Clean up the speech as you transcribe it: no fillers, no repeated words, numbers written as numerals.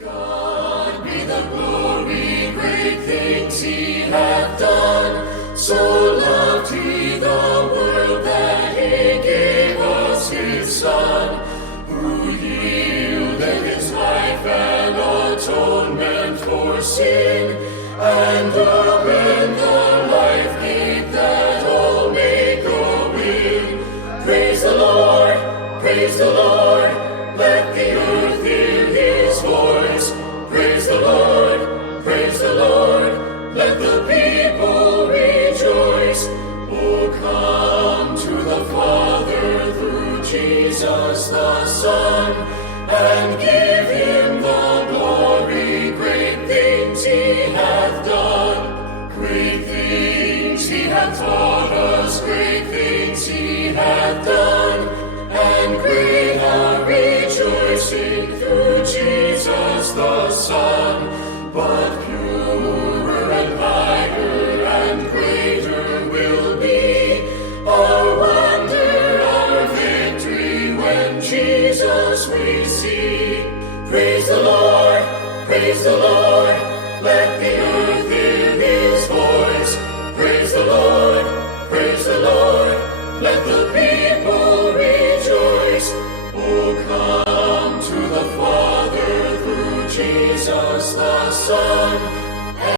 God be the glory, great things he hath done. So loved he the world that he gave us his Son, who yielded his life an atonement for sin, and opened the life gate that all may go in. Praise the Lord, praise the Lord, let the earth hear his voice. Praise the Lord, praise the Lord, let the people rejoice. Oh, come to the Father through Jesus the Son, and give him the glory. Great things he hath done, great things he hath taught us, great things he hath done, and great our rejoicing through Jesus the Son. But purer and higher and greater will be our wonder, our victory, when Jesus we see. Praise the Lord, praise the Lord, let the earth hear his voice. Praise the Lord, praise the Lord, let the people rejoice. Oh, come to the Father through Jesus the Son,